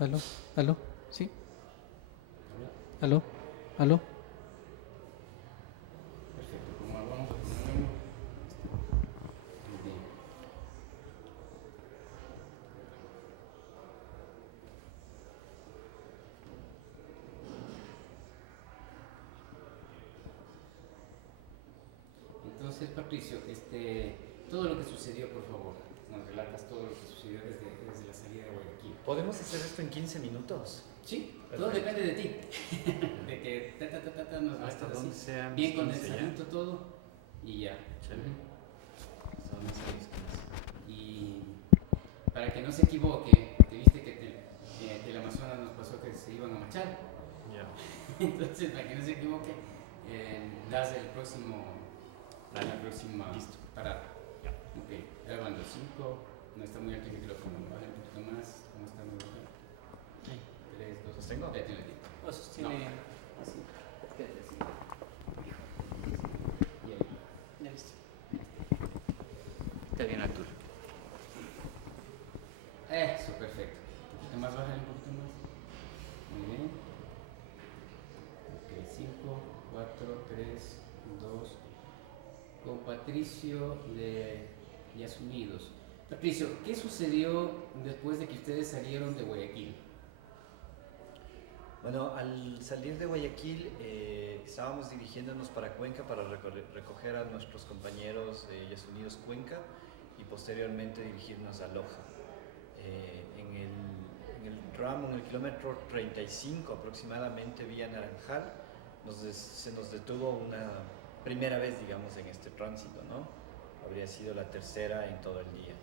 aló, aló, sí, aló, aló. Perfecto, como vamos a ponerlo. Bien. Entonces, Patricio, todo lo que sucedió, por favor, nos relatas todo lo que sucedió desde la salida de Guayaquil. ¿Podemos hacer esto en 15 minutos? Sí, Perfecto. todo depende de ti. De que nos Hasta relatas dónde así, sean bien 15 condensadito todo y ya. Chévere. Hasta dónde sean mis 15. Y para que no se equivoque, porque viste que del Amazonas nos pasó que se iban a marchar. Ya. Entonces, para que no se equivoque, das la próxima Listo. parada. Ok, grabando 5, no está muy alto el micrófono, baja un poquito más, ¿cómo está muy bajo? Sí. 3, 2, ¿Sostengo? ya tiene tiempo. O sostiene No. así. Espérate, así. Y ahí. Ya listo. Está bien, Arturo. Eso, perfecto. Un poquito más, baja un poquito más. Muy bien. Ok, 5, 4, 3, 2. Con Patricio de Asumidos. Patricio, ¿qué sucedió después de que ustedes salieron de Guayaquil? Bueno, al salir de Guayaquil estábamos dirigiéndonos para Cuenca para recoger a nuestros compañeros de Yas Unidos Cuenca y posteriormente dirigirnos a Loja. En el tramo, en el kilómetro 35 aproximadamente, vía Naranjal, se nos detuvo una primera vez, digamos, en este tránsito, ¿no? Habría sido la tercera en todo el día.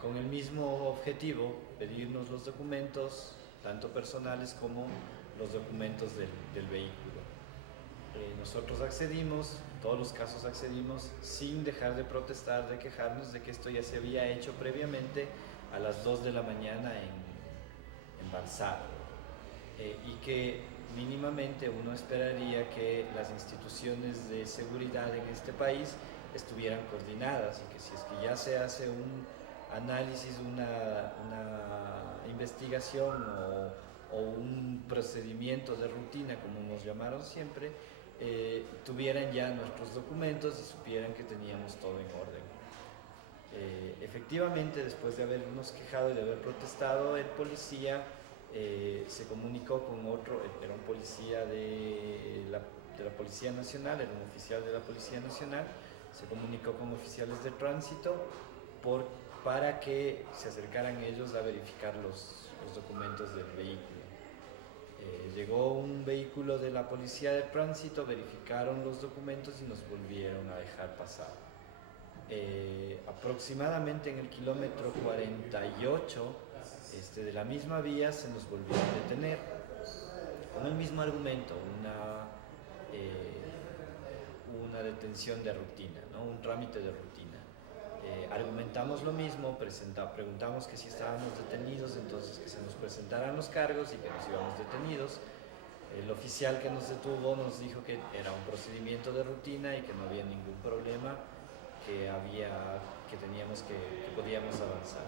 Con el mismo objetivo, pedirnos los documentos, tanto personales como los documentos del vehículo. Nosotros accedimos, en todos los casos accedimos, sin dejar de protestar, de quejarnos de que esto ya se había hecho previamente a las 2 de la mañana en Balsar, y que mínimamente uno esperaría que las instituciones de seguridad en este país estuvieran coordinadas y que si es que ya se hace un análisis, una investigación o un procedimiento de rutina, como nos llamaron siempre, tuvieran ya nuestros documentos y supieran que teníamos todo en orden. Efectivamente, después de habernos quejado y de haber protestado, el policía se comunicó con otro, era un policía de la Policía Nacional, era un oficial de la Policía Nacional, se comunicó con oficiales de tránsito para que se acercaran ellos a verificar los documentos del vehículo. Llegó un vehículo de la Policía de Tránsito, verificaron los documentos y nos volvieron a dejar pasar. Aproximadamente en el kilómetro 48 de la misma vía se nos volvió a detener con el mismo argumento, una detención de rutina, ¿no? Un trámite de rutina. Argumentamos lo mismo, preguntamos que si estábamos detenidos, entonces que se nos presentaran los cargos y que nos íbamos detenidos. El oficial que nos detuvo nos dijo que era un procedimiento de rutina y que no había ningún problema, que podíamos avanzar.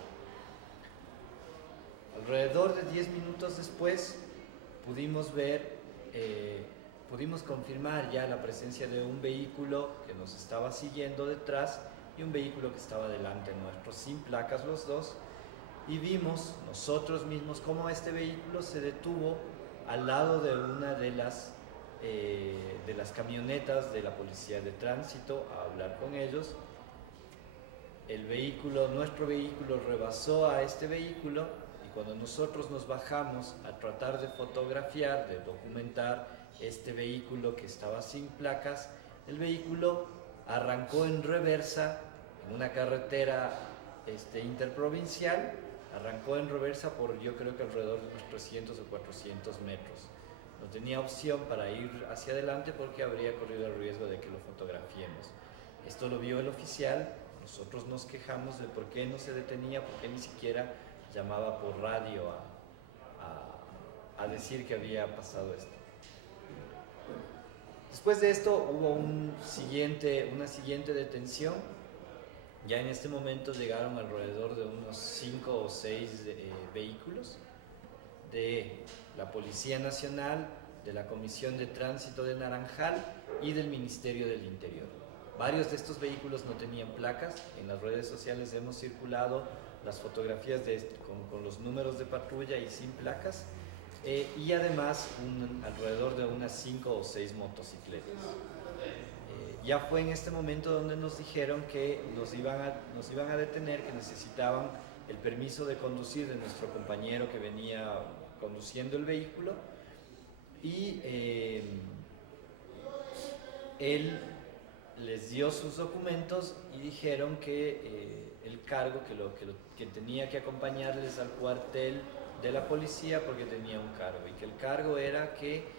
Alrededor de 10 minutos después pudimos confirmar ya la presencia de un vehículo que nos estaba siguiendo detrás y un vehículo que estaba delante nuestro, sin placas los dos, y vimos nosotros mismos cómo este vehículo se detuvo al lado de una de las camionetas de la Policía de Tránsito a hablar con ellos. Nuestro vehículo rebasó a este vehículo y cuando nosotros nos bajamos a tratar de fotografiar, de documentar este vehículo que estaba sin placas, el vehículo arrancó en reversa en una carretera interprovincial, arrancó en reversa por yo creo que alrededor de unos 300 o 400 metros. No tenía opción para ir hacia adelante porque habría corrido el riesgo de que lo fotografiemos. Esto lo vio el oficial, nosotros nos quejamos de por qué no se detenía, por qué ni siquiera llamaba por radio a decir que había pasado esto. Después de esto hubo una siguiente detención Ya en este momento llegaron alrededor de unos 5 o 6 vehículos de la Policía Nacional, de la Comisión de Tránsito de Naranjal y del Ministerio del Interior. Varios de estos vehículos no tenían placas. En las redes sociales hemos circulado las fotografías con los números de patrulla y sin placas, y además alrededor de unas 5 o 6 motocicletas. Ya fue en este momento donde nos dijeron que nos iban a detener, que necesitaban el permiso de conducir de nuestro compañero que venía conduciendo el vehículo, y él les dio sus documentos y dijeron que el cargo, que tenía que acompañarles al cuartel de la policía porque tenía un cargo, y que el cargo era que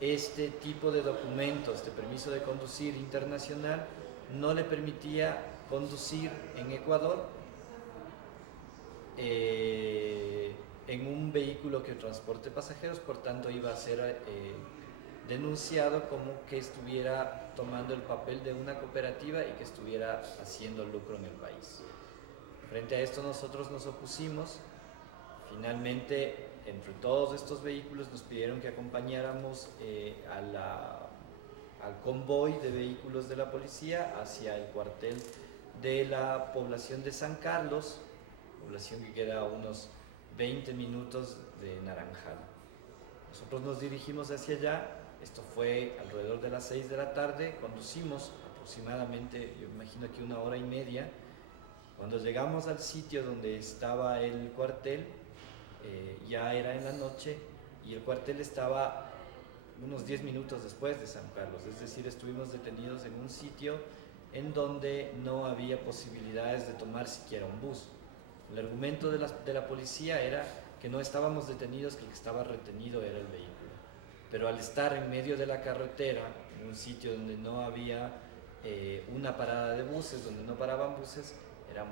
este tipo de documentos, este permiso de conducir internacional, no le permitía conducir en Ecuador en un vehículo que transporte pasajeros. Por tanto iba a ser denunciado como que estuviera tomando el papel de una cooperativa y que estuviera haciendo lucro en el país. Frente a esto nosotros nos opusimos. Finalmente, entre todos estos vehículos nos pidieron que acompañáramos al convoy de vehículos de la policía hacia el cuartel de la población de San Carlos, población que queda a unos 20 minutos de Naranjal. Nosotros nos dirigimos hacia allá. Esto fue alrededor de las 6 de la tarde. Conducimos aproximadamente, yo imagino que 1 hora y media. Cuando llegamos al sitio donde estaba el cuartel, ya era en la noche, y el cuartel estaba unos 10 minutos después de San Carlos. Es decir, estuvimos detenidos en un sitio en donde no había posibilidades de tomar siquiera un bus. El argumento de la policía era que no estábamos detenidos, que el que estaba retenido era el vehículo. Pero al estar en medio de la carretera, en un sitio donde no había una parada de buses, donde no paraban buses, era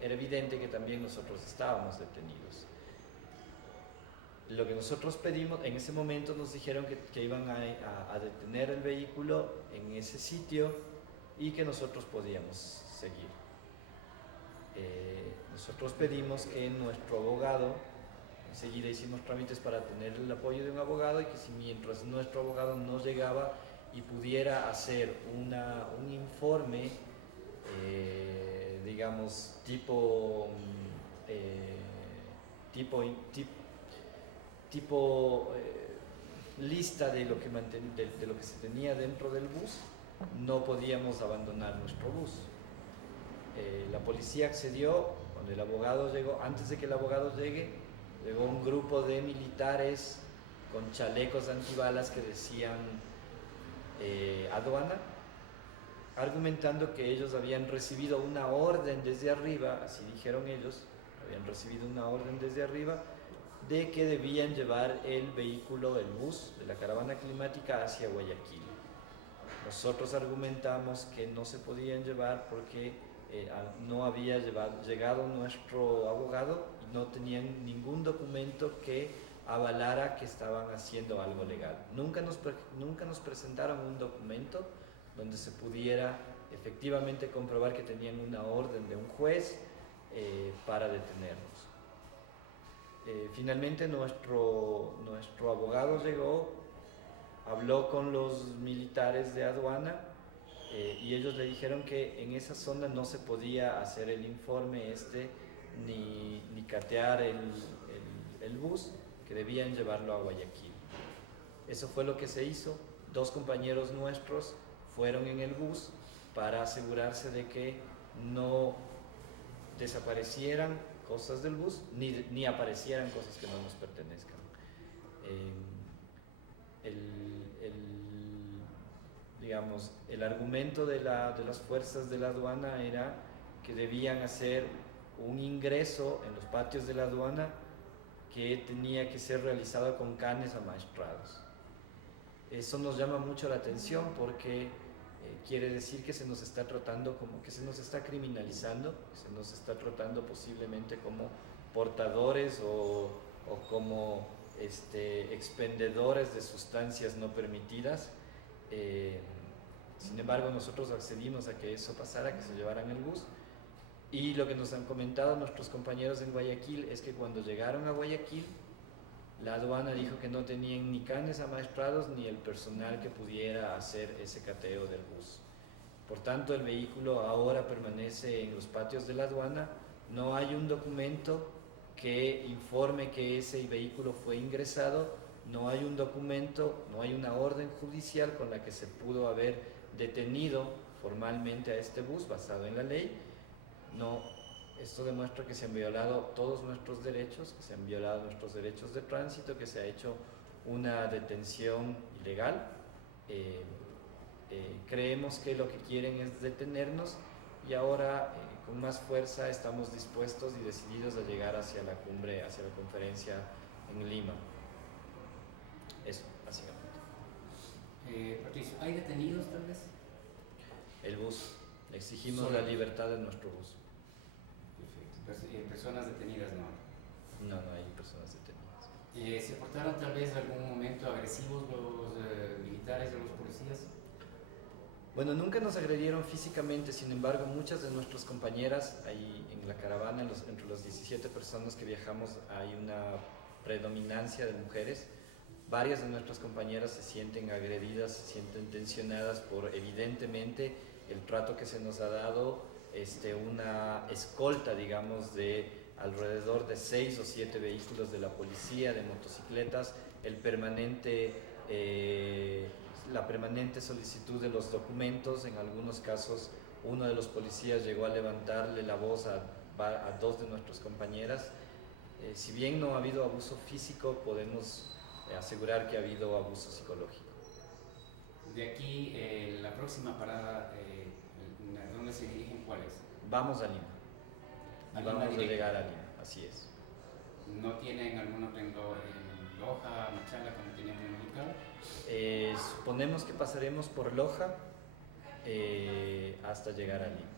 evidente que también nosotros estábamos detenidos. Lo que nosotros pedimos, en ese momento nos dijeron que iban a detener el vehículo en ese sitio y que nosotros podíamos seguir. Nosotros pedimos que nuestro abogado, enseguida hicimos trámites para tener el apoyo de un abogado, y que si mientras nuestro abogado no llegaba y pudiera hacer un informe, digamos, tipo lista de lo que se tenía dentro del bus, no podíamos abandonar nuestro bus. La policía accedió. Cuando el abogado llegó, antes de que el abogado llegue, llegó un grupo de militares con chalecos antibalas que decían aduana, argumentando que ellos habían recibido una orden desde arriba, así dijeron ellos, habían recibido una orden desde arriba de que debían llevar el vehículo, el bus de la caravana climática hacia Guayaquil. Nosotros argumentamos que no se podían llevar porque no había llegado nuestro abogado y no tenían ningún documento que avalara que estaban haciendo algo legal. Nunca nos presentaron un documento donde se pudiera efectivamente comprobar que tenían una orden de un juez para detenernos. Finalmente nuestro abogado llegó, habló con los militares de aduana, y ellos le dijeron que en esa zona no se podía hacer el informe ni catear el bus, que debían llevarlo a Guayaquil. Eso fue lo que se hizo. 2 compañeros nuestros fueron en el bus para asegurarse de que no desaparecieran cosas del bus ni aparecieran cosas que no nos pertenezcan. Digamos, el argumento de las fuerzas de la aduana era que debían hacer un ingreso en los patios de la aduana que tenía que ser realizado con canes amaestrados. Eso nos llama mucho la atención porque quiere decir que se nos está tratando como que se nos está criminalizando, que se nos está tratando posiblemente como portadores o como expendedores de sustancias no permitidas. Sin embargo, nosotros accedimos a que eso pasara, que se llevaran el bus, Y lo que nos han comentado nuestros compañeros en Guayaquil es que cuando llegaron a Guayaquil, la aduana dijo que no tenían ni canes amaestrados ni el personal que pudiera hacer ese cateo del bus. Por tanto, el vehículo ahora permanece en los patios de la aduana. No hay un documento que informe que ese vehículo fue ingresado, no hay un documento, no hay una orden judicial con la que se pudo haber detenido formalmente a este bus basado en la ley. No, esto demuestra que se han violado todos nuestros derechos, que se han violado nuestros derechos de tránsito, que se ha hecho una detención ilegal. Creemos que lo que quieren es detenernos y ahora con más fuerza estamos dispuestos y decididos a llegar hacia la cumbre, hacia la conferencia en Lima. Eso, básicamente. Patricio, ¿hay detenidos tal vez? El bus. Exigimos Solo la libertad de nuestro bus. Perfecto. Personas detenidas no. No, no hay personas detenidas. ¿Se portaron tal vez en algún momento agresivos los militares o los policías? Bueno, nunca nos agredieron físicamente, sin embargo, muchas de nuestras compañeras, ahí en la caravana, entre los 17 personas que viajamos, hay una predominancia de mujeres. Varias de nuestras compañeras se sienten agredidas, se sienten tensionadas por, evidentemente, el trato que se nos ha dado, una escolta, digamos, de alrededor de 6 o 7 vehículos de la policía, de motocicletas, la permanente solicitud de los documentos. En algunos casos, uno de los policías llegó a levantarle la voz a 2 de nuestras compañeras. Si bien no ha habido abuso físico, podemos asegurar que ha habido abuso psicológico. De aquí, la próxima parada, ¿dónde se dirigen? ¿Cuál es? Vamos a Lima. ¿A Y Lima vamos a directo? llegar a Lima, así es. ¿No tienen algún otro en Loja, Machala, como tenían comunicado? Suponemos que pasaremos por Loja hasta llegar a Lima.